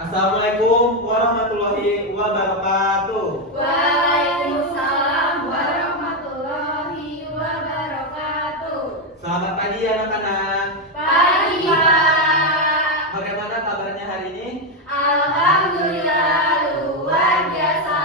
Assalamualaikum warahmatullahi wabarakatuh. Waalaikumsalam warahmatullahi wabarakatuh. Selamat pagi anak-anak. Pagi, Pak. Bagaimana kabarnya hari ini? Alhamdulillah luar biasa.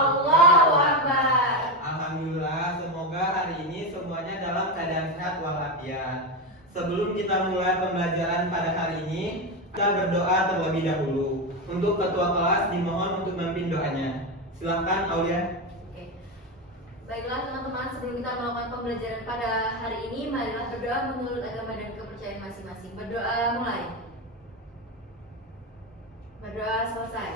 Allahu Akbar. Alhamdulillah, semoga hari ini semuanya dalam keadaan sehat walafiat. Sebelum kita mulai pembelajaran pada hari ini, kita berdoa terlebih dahulu. Untuk ketua kelas dimohon untuk memimpin doanya. Silakan Aulia. Oke. Baiklah teman-teman, sebelum kita melakukan pembelajaran pada hari ini, marilah berdoa menurut agama dan kepercayaan masing-masing. Berdoa mulai. Berdoa selesai.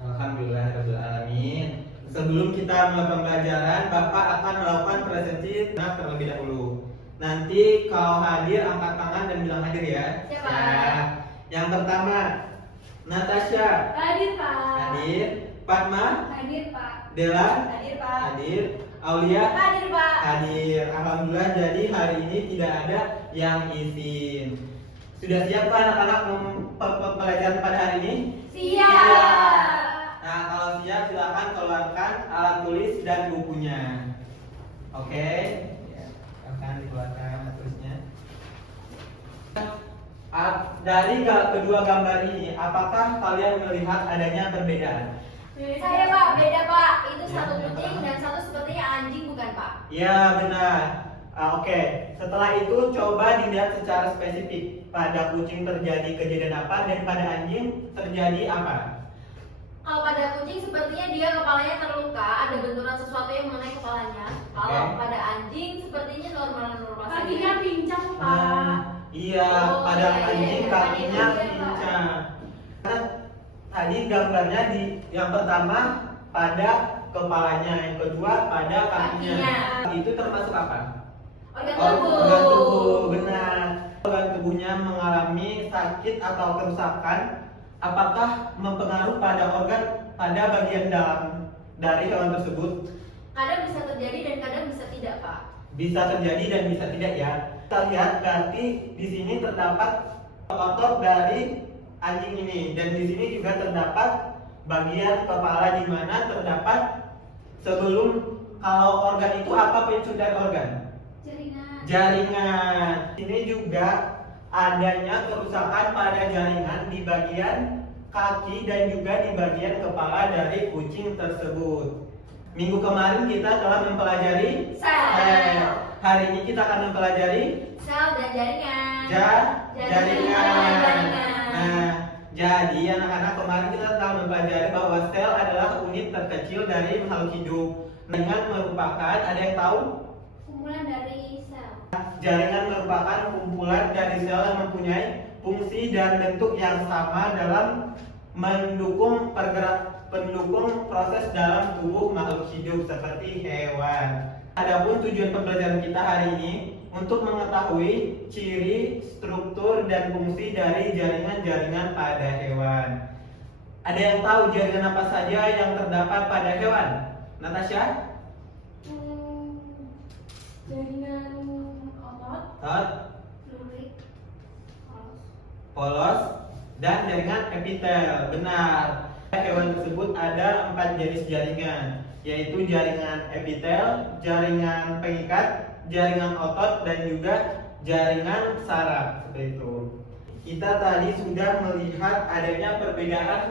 Alhamdulillahirrahmanirrahim. Sebelum kita mulai pembelajaran, Bapak akan melakukan presentasi terlebih dahulu. Nanti kalau hadir angkat tangan dan bilang hadir ya. Siapa? Ya. Yang pertama, Natasha. Hadir, Pak. Hadir. Fatma. Hadir, Pak. Dela. Hadir, Pak. Hadir. Aulia. Hadir, Pak. Hadir. Alhamdulillah, jadi hari ini tidak ada yang izin. Sudah siap kan anak-anak pembelajaran pada hari ini? Siap. Nah, kalau siap silakan keluarkan alat tulis dan bukunya. Oke? Ya, akan dikeluarkan tulisnya. Dari kedua gambar ini, apakah kalian melihat adanya perbedaan? Saya, Pak, beda, Pak. Itu Ya, satu yang kucing pertama. dan satu sepertinya anjing, bukan, Pak? Ya, benar. Oke, setelah itu coba dilihat secara spesifik. Pada kucing terjadi kejadian apa dan pada anjing terjadi apa? Kalau pada kucing sepertinya dia kepalanya terluka, ada benturan sesuatu yang mengenai kepalanya. Kalau Oke. pada anjing sepertinya normal-normal saja. Kakinya pincang, Nah, Pak. iya, Oh, pada iya, anjing iya. kakinya Iya, Pak. pincang. Karena tadi gambarnya di yang pertama pada kepalanya, yang kedua pada kakinya. Kakinya. Itu termasuk apa? Organ Oh, tubuh. organ tubuh, benar. Organ tubuhnya mengalami sakit atau kerusakan, apakah mempengaruhi pada organ pada bagian dalam dari hewan tersebut? Kadang bisa terjadi dan kadang bisa tidak, Pak. Bisa terjadi dan bisa tidak ya. Kita lihat berarti di sini terdapat otot dari anjing ini dan di sini juga terdapat bagian kepala di mana terdapat sebelum kalau organ itu apa prinsip dari organ? Jaringan. Ini juga adanya kerusakan pada jaringan di bagian kaki dan juga di bagian kepala dari kucing tersebut. Minggu kemarin kita telah mempelajari Sel. Hari ini kita akan mempelajari Sel dan jaringan. jaringan. Nah, jadi anak-anak kemarin kita telah mempelajari bahwa sel adalah unit terkecil dari makhluk hidup. Dengan merupakan, ada yang tahu? Kumpulan dari sel. Jaringan merupakan kumpulan dari sel yang mempunyai fungsi dan bentuk yang sama dalam mendukung pendukung proses dalam tubuh makhluk hidup seperti hewan. Adapun tujuan pembelajaran kita hari ini untuk mengetahui ciri, struktur, dan fungsi dari jaringan-jaringan pada hewan. Ada yang tahu jaringan apa saja yang terdapat pada hewan? Natasha? Jaringan otot, Tot? Lurik. Polos, dan jaringan epitel. Benar. Hewan tersebut ada 4 jenis jaringan, yaitu jaringan epitel, jaringan pengikat, jaringan otot, dan juga jaringan saraf. Seperti itu. Kita tadi sudah melihat adanya perbedaan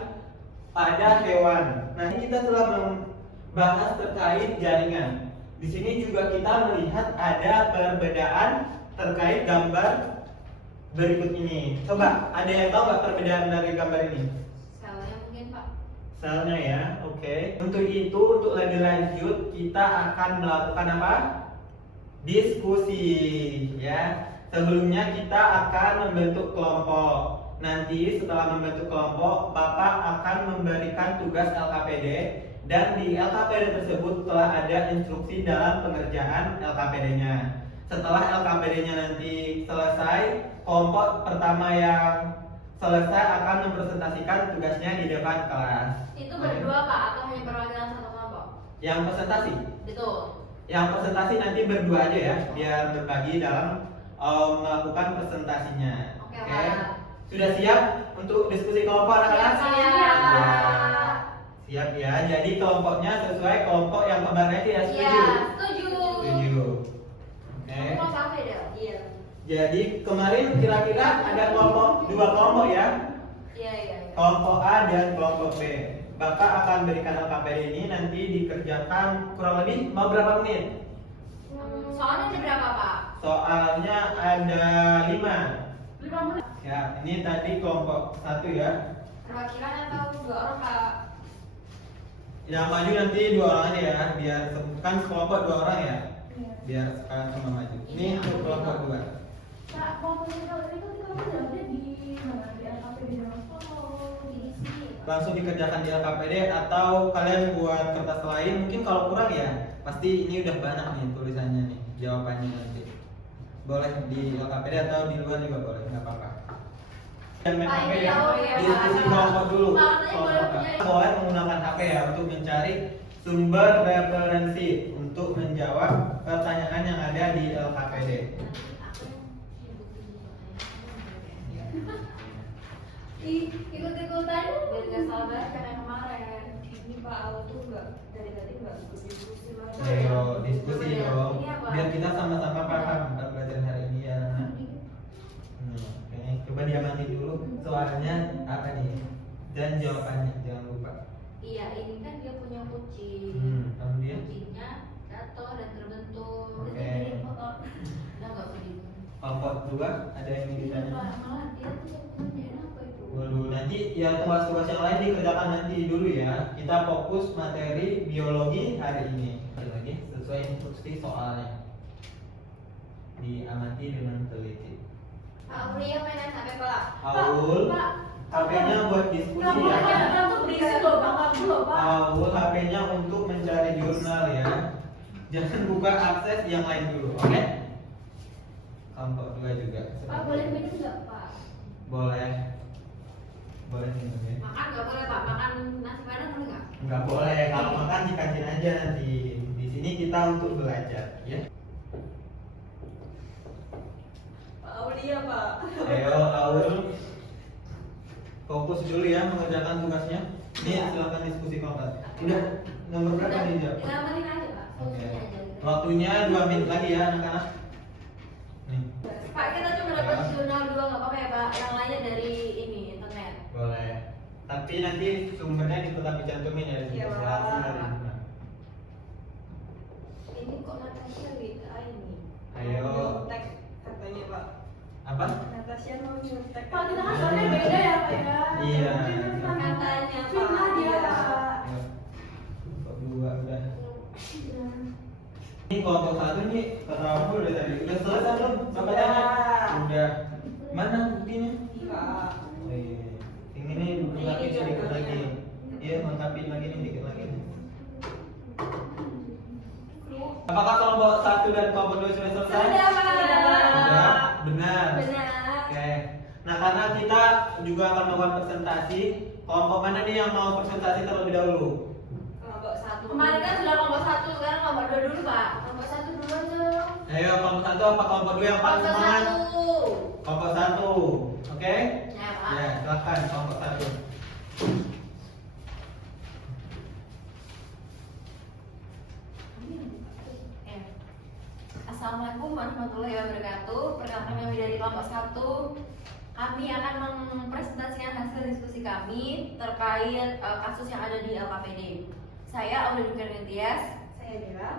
pada hewan. Nah, ini kita telah membahas terkait jaringan. Di sini juga kita melihat ada perbedaan terkait gambar berikut ini. Coba, ada yang tahu nggak perbedaan dari gambar ini? Selnya mungkin, Pak. Selnya ya, oke. Untuk itu, untuk lebih lanjut, kita akan melakukan apa? Diskusi, ya. Sebelumnya kita akan membentuk kelompok. Nanti setelah membentuk kelompok, Bapak akan memberikan tugas LKPD. Dan di LKPD tersebut telah ada instruksi dalam pengerjaan LKPD-nya. Setelah LKPD-nya nanti selesai, kelompok pertama yang selesai akan mempresentasikan tugasnya di depan kelas. Itu berdua, Pak, atau hanya perwakilan satu kelompok? Yang presentasi, Betul. yang presentasi nanti berdua aja ya, biar berbagi dalam melakukan presentasinya. Oke, Pak. Sudah siap untuk diskusi kelompok anak-anak? Siap. Siap ya. Jadi kelompoknya sesuai kelompok yang kemarin itu ya, setuju? Iya, setuju. Setuju. Oke. Kamu mau sampai deh. Iya. Jadi kemarin kira-kira ada dua kelompok ya. Iya. Kelompok A dan kelompok B. Bapak akan berikan LKPD ini nanti dikerjakan kurang lebih mau berapa menit? Soalnya ada berapa, Pak? Soalnya ada 5. 5 menit. Ya, ini tadi kelompok 1 ya. Perwakilan atau 2 orang, Pak? Yang maju nanti 2 orang aja ya, biar kan kelompok 2 orang ya. Iya. Biar sekarang sama maju. Ini untuk kelompok 2. Pak, kelompoknya kalau itu kita berada di mana? Di LKPD dalam sekolah, di sini. Langsung dikerjakan di LKPD atau kalian buat kertas lain. Mungkin kalau kurang ya, pasti ini udah banyak nih tulisannya nih, jawabannya nanti. Boleh di LKPD atau di luar juga boleh, nggak apa-apa. Dan main Pak, HP ini ya, ya, diskusi Pak. kelompok dulu. Pak, katanya boleh Kelompok punya- A. Boleh menggunakan HP ya untuk mencari sumber referensi untuk menjawab pertanyaan yang ada di LKPD. Ikut-ikutan biar nggak sabar karena kemarin. Ini Pak Al tuh nggak dari tadi nggak ikut diskusi lagi. Ayo diskusi dong, Ini apa? biar kita sama-sama paham tentang pelajaran hari ini ya. Oke, coba diamatin dulu soalnya apa nih dan jawabannya, jangan lupa. Iya, ini kan dia punya kucing. Kemudian Kucingnya jatuh dan terbentur. Oke. Jadi motor. Udah nggak perlu. kelompok 2 ada yang ingin ditanya? Malah dia tuh kerjain apa itu? Waduh, nanti yang tugas-tugas yang lain dikerjakan nanti dulu ya. Kita fokus materi biologi hari ini. Lagi sesuai instruksi soalnya. Diamati dengan teliti. Pak Aulia main sampai Pak. Aul, Pak, HP-nya buat diskusi ya. Kita tuh berisi loh, Pak. Nggak perlu, Pak. Aul, HP-nya untuk mencari jurnal ya. Jangan buka akses yang lain dulu, oke? Kelompok 2 juga. Pak boleh minum nggak Pak? Boleh. Boleh minum ya. Makan nggak boleh Pak. Makan nasi padang boleh nggak? Enggak boleh, kalau makan di kantin aja nanti. Di sini kita untuk belajar, ya. Pak Aulia Pak. Ayo, Aul. Fokus dulu ya mengerjakan tugasnya. Ini silakan diskusi kelompok. Udah nomor berapa nih, Jawab? Diamatin aja Pak. Oke. Solusinya aja. Waktunya 2 menit lagi ya, anak-anak. Nih, Pak kita cuma dapat jurnal 2 nggak apa-apa ya Pak. Yang lainnya dari ini internet. boleh. Tapi nanti sumbernya tetap dicantumin ya di sini. Iya, Pak. Langsung dari mana. Ini kok Natasha WA ini? Ayo. Tag katanya Pak. Apa? Natasha mau nyontek. Pak, kita kan soalnya beda ya, Pak ya. Iya. Katanya Fitnah dia, Iya. Pak. Ayo. Kelompok 2 udah. Iya. Ini kelompok 1 nih ketahuan udah tadi. Udah selesai belum? Bapak tanya. Udah. Mana buktinya? Pak. Ini lagi sedikit lagi. Iya, lengkapin lagi nih dikit lagi nih. Apakah kelompok 1 dan kelompok 2 sudah selesai? Sudah Pak. Sudah. Benar. Benar. Oke. Nah, karena kita juga akan melakukan presentasi, kelompok mana nih yang mau presentasi terlebih dahulu? Kelompok 1. Kemarin kan sudah kelompok 1, sekarang kelompok 2 dulu Pak. Kelompok 1 dulu aja. Ayo, kelompok 1 apa kelompok 2 yang paling Kelompok semangat? 1. Kelompok 1. Oke? Ya Pak. Ya, silakan kelompok 1. Assalamualaikum warahmatullahi wabarakatuh. Perkenalkan kami dari kelompok 1. Kami akan mempresentasikan hasil diskusi kami terkait kasus yang ada di LKPD. Saya Aulia Nurtias. Saya Dela.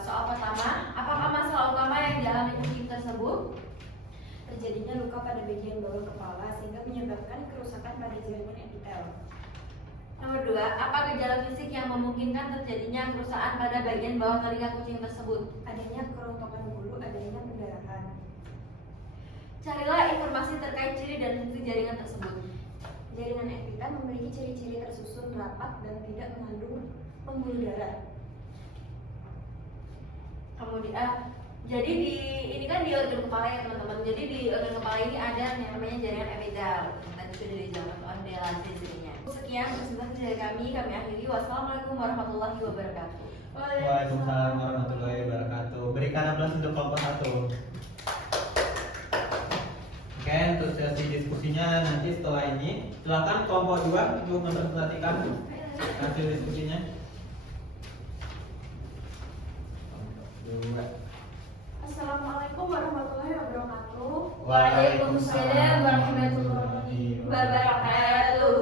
Soal pertama, apakah masalah utama yang dialami kucing tersebut? Terjadinya luka pada bagian bawah kepala sehingga menyebabkan kerusakan pada jaringan epitel. Nomor 2, apa gejala fisik yang memungkinkan terjadinya kerusakan pada bagian bawah telinga kucing tersebut? Adanya kerontokan bulu, adanya pendarahan. Carilah informasi terkait ciri dan fungsi jaringan tersebut. Jaringan epitel memiliki ciri-ciri tersusun rapat dan tidak mengandung pembuluh darah. Kemudian, jadi ini kan di organ kepala ya teman-teman. Jadi di organ kepala ini ada yang namanya jaringan epitel. Tadi sudah dijelaskan oleh Dela di sininya. Sekian presentasi dari kami akhiri. Wassalamualaikum warahmatullahi wabarakatuh. Waalaikumsalam warahmatullahi wabarakatuh. Berikan aplaus untuk kelompok 1. Oke, diskusinya nanti setelah ini. Silakan kelompok 2 untuk mempresentasikan hasil diskusinya. Kelompok 2. Assalamualaikum warahmatullahi wabarakatuh. Waalaikumsalam warahmatullahi wabarakatuh.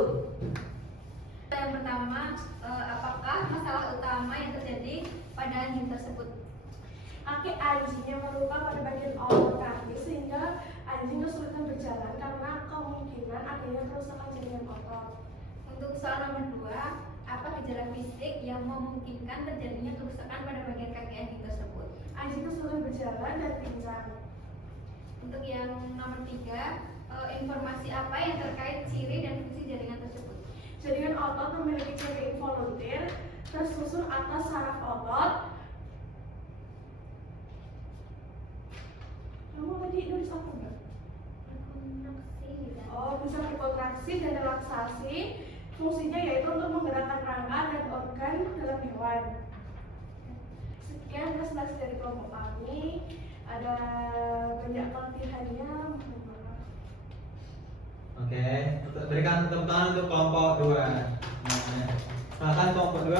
Yang pertama, apakah masalah utama yang terjadi pada anjing tersebut? Kaki anjing yang meluka pada bagian otot kaki sehingga anjing kesulitan berjalan karena kemungkinan adanya kerusakan jaringan otot. Untuk soal nomor 2, apa gejala fisik yang memungkinkan terjadinya kerusakan pada bagian kaki anjing tersebut? Anjing kesulitan berjalan dan pincang. Untuk yang nomor 3, informasi apa yang terkait ciri dan fungsi jaringan tersebut? Jaringan otot memiliki ciri involuntir tersusun atas saraf otot. Kamu tadi nulis apa enggak? Oh, bisa berkontraksi dan relaksasi. Fungsinya yaitu untuk menggerakkan rangka dan organ dalam hewan. Sekian presentasi dari kelompok kami. Ada banyak kelebihannya. Oke, berikan tepuk tangan untuk kelompok 2. Silakan kelompok 2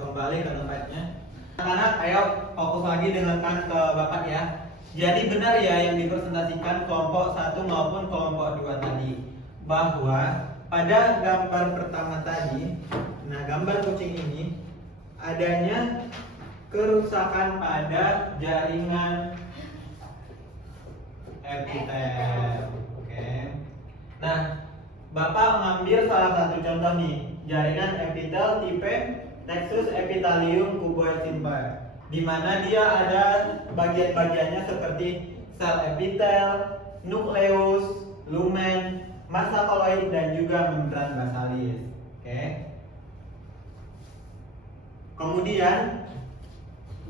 kembali ke tempatnya. Anak-anak, ayo fokus lagi dengarkan ke Bapak ya. Jadi benar ya yang dipresentasikan kelompok 1 maupun kelompok 2 tadi, bahwa pada gambar pertama tadi, nah gambar kucing ini adanya kerusakan pada jaringan epitel. Oke. Nah, Bapak mengambil salah satu contoh nih, jaringan epitel tipe Nexus epithelium cuboid simple, di mana dia ada bagian-bagiannya seperti sel epitel, nukleus, lumen, massa koloid dan juga membran basalis. Oke. Kemudian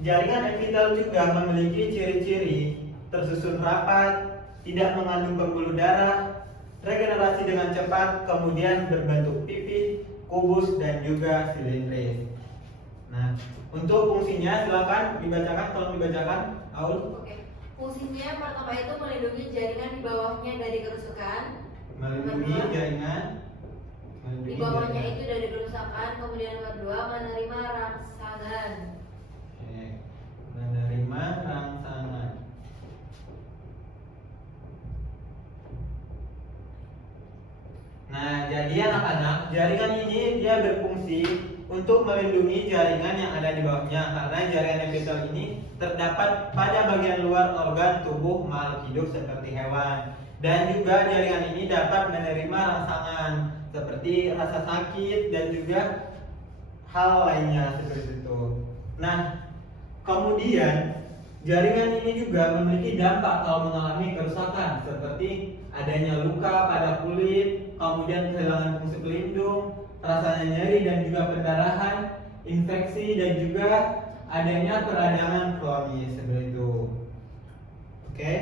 jaringan epitel juga memiliki ciri-ciri tersusun rapat, tidak mengandung pembuluh darah, regenerasi dengan cepat, kemudian berbentuk pipih, kubus dan juga silindris. Nah, untuk fungsinya silakan dibacakan, tolong dibacakan, Aul. Oke. Fungsinya pertama itu melindungi jaringan di bawahnya dari kerusakan. Melindungi jaringan. Di bawahnya itu dari kerusakan. Kemudian nomor 2, menerima rangsangan. Oke. Menerima rangsangan. Nah, jadi anak-anak, jaringan ini dia berfungsi untuk melindungi jaringan yang ada di bawahnya, karena jaringan epitel ini terdapat pada bagian luar organ tubuh makhluk hidup seperti hewan. Dan juga jaringan ini dapat menerima rangsangan seperti rasa sakit dan juga hal lainnya seperti itu. Nah, kemudian jaringan ini juga memiliki dampak kalau mengalami kerusakan seperti adanya luka pada kulit, kemudian kehilangan fungsi pelindung, rasanya nyeri dan juga pendarahan, infeksi dan juga adanya peradangan kronis seperti itu. Oke.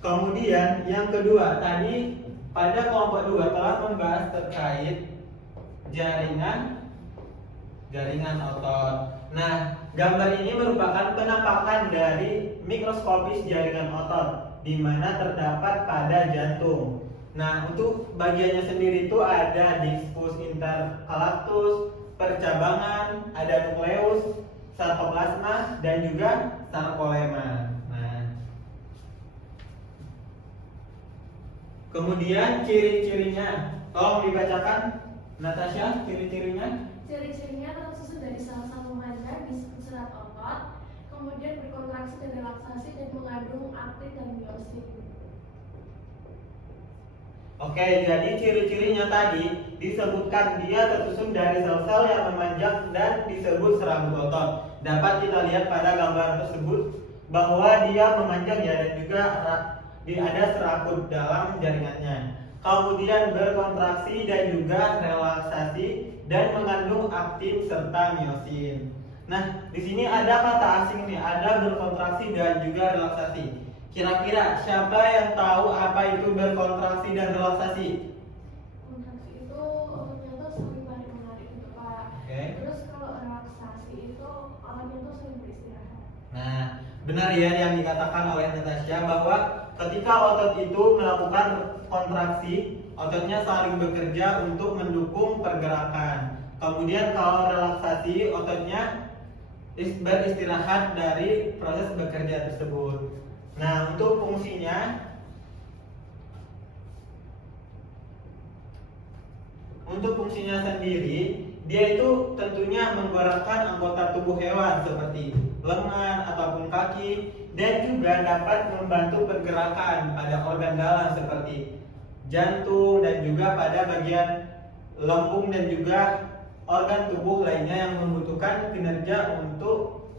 Kemudian yang kedua tadi pada kelompok 2 telah membahas terkait jaringan otot. Nah, gambar ini merupakan penampakan dari mikroskopis jaringan otot di mana terdapat pada jantung. Nah, untuk bagiannya sendiri itu ada diskus interkalaktus, percabangan, ada nukleus, sarkoplasma dan juga sarkolema. Nah, kemudian ciri-cirinya, tolong dibacakan, Natasha, ciri-cirinya. Ciri-cirinya tersusun dari sel-sel memanjang di serat otot, kemudian berkontraksi dan relaksasi dan mengandung aktin dan miosin. Oke, jadi ciri-cirinya tadi disebutkan dia tersusun dari sel-sel yang memanjang dan disebut serabut otot. Dapat kita lihat pada gambar tersebut bahwa dia memanjang ya dan juga ada serabut dalam jaringannya. Kemudian berkontraksi dan juga relaksasi dan mengandung aktin serta miosin. Nah, di sini ada kata asing nih, ada berkontraksi dan juga relaksasi. Kira-kira siapa yang tahu apa itu berkontraksi dan relaksasi? Kontraksi itu ternyata sering tarik-menarik gitu Pak. Oke. Terus kalau relaksasi itu orangnya tuh sering beristirahat. Nah, benar ya yang dikatakan oleh Natasha bahwa ketika otot itu melakukan kontraksi, ototnya saling bekerja untuk mendukung pergerakan. Kemudian kalau relaksasi, ototnya beristirahat dari proses bekerja tersebut. Nah, untuk fungsinya sendiri, dia itu tentunya menggerakkan anggota tubuh hewan seperti lengan ataupun kaki, dan juga dapat membantu pergerakan pada organ dalam seperti jantung dan juga pada bagian lambung dan juga organ tubuh lainnya yang membutuhkan kinerja untuk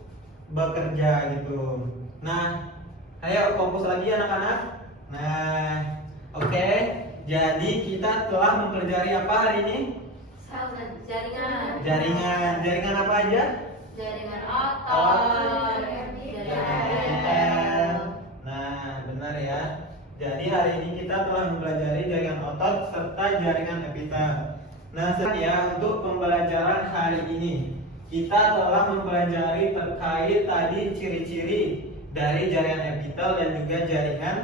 bekerja gitu. Nah, ayo fokus lagi anak-anak. Nah, oke. Jadi kita telah mempelajari apa hari ini? Jaringan apa aja? Jaringan otot, jaringan epitel. Nah, benar ya. Jadi hari ini kita telah mempelajari jaringan otot serta jaringan epitel. Nah, ya untuk pembelajaran hari ini kita telah mempelajari terkait tadi ciri-ciri dari jaringan epitel dan juga jaringan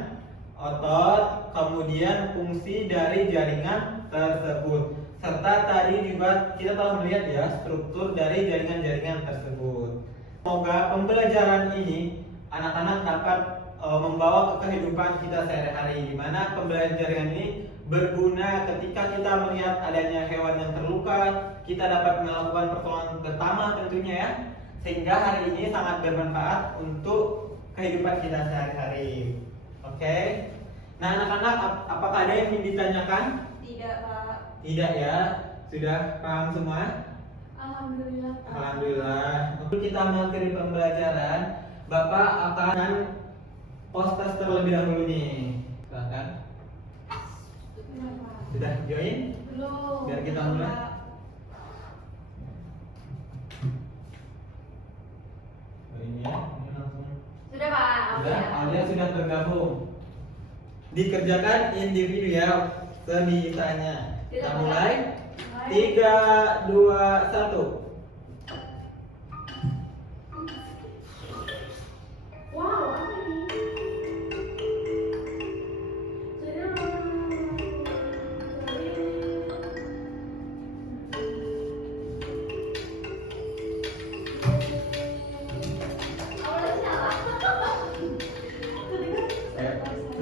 otot, kemudian fungsi dari jaringan tersebut. Serta tadi juga kita telah melihat ya struktur dari jaringan-jaringan tersebut. Semoga pembelajaran ini anak-anak dapat membawa ke kehidupan kita sehari-hari, di mana pembelajaran ini berguna ketika kita melihat adanya hewan yang terluka, kita dapat melakukan pertolongan pertama tentunya ya, sehingga hari ini sangat bermanfaat untuk kehidupan kita sehari-hari. Oke. Nah, anak-anak, apakah ada yang ingin ditanyakan? Tidak, Pak. Tidak ya, sudah paham semua? Alhamdulillah. Alhamdulillah. Untuk kita mengakhiri pembelajaran, Bapak akan post-test terlebih dahulu nih. Silakan. Sudah join? Belum. Biar kita mulai. Ini ya, ini langsung. Sudah, Pak. Sudah, Aulia sudah bergabung. Dikerjakan individu ya, sebisanya. Kita mulai. 3, 2, 1. Wow, apa ini?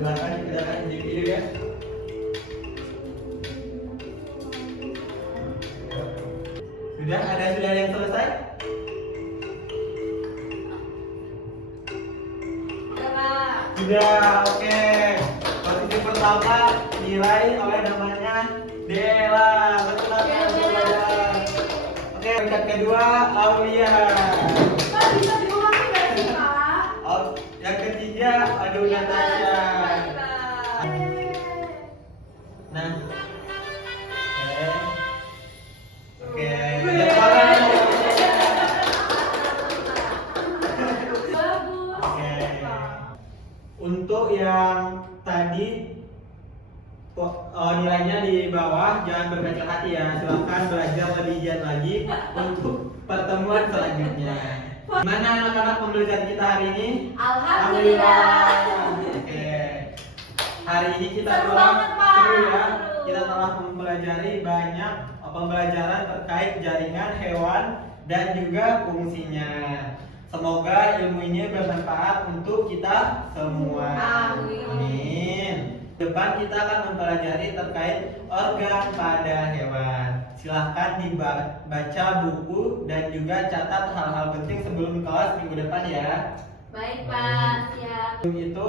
Silakan dikerjakan individu ya. Sudah yang selesai? Sudah, Pak. Sudah, oke. Posisi pertama diraih oleh namanya Dela. Betul. Oke, peringkat kedua Aulia. Pak, bisa diulangi nggak sih, Pak? Oh, yang ketiga aduh Iya, Pak. Natasha. Makasih, Pak. Nah, oke. Bagus. Oke. Untuk yang tadi nilainya di bawah, jangan berkecil hati ya. Silahkan belajar lebih giat lagi untuk pertemuan selanjutnya. Gimana anak-anak pembelajaran kita hari ini? Alhamdulillah. Oke. Hari ini kita Seru telah banget, Pak. seru ya. Seru. Kita telah mempelajari banyak pembelajaran terkait jaringan hewan dan juga fungsinya. Semoga ilmu ini bermanfaat untuk kita semua. Amin. Amin. Depan kita akan mempelajari terkait organ pada hewan. Silahkan dibaca buku dan juga catat hal-hal penting sebelum kelas minggu depan ya. Baik, Pak. Siap. Sebelum itu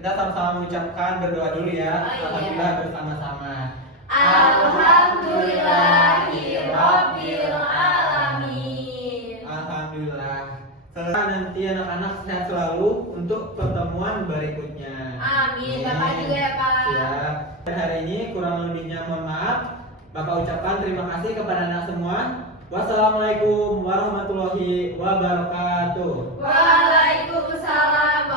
kita sama-sama mengucapkan berdoa dulu ya. Oh, iya. Alhamdulillah bersama-sama. Alhamdulillahirabbil alamin. Alhamdulillah. Semoga nanti anak-anak sehat selalu untuk pertemuan berikutnya. Amin. Bapak juga ya, Pak. Siap. Dan hari ini kurang lebihnya mohon maaf. Bapak ucapkan terima kasih kepada anak semua. Wassalamualaikum warahmatullahi wabarakatuh. Waalaikumsalam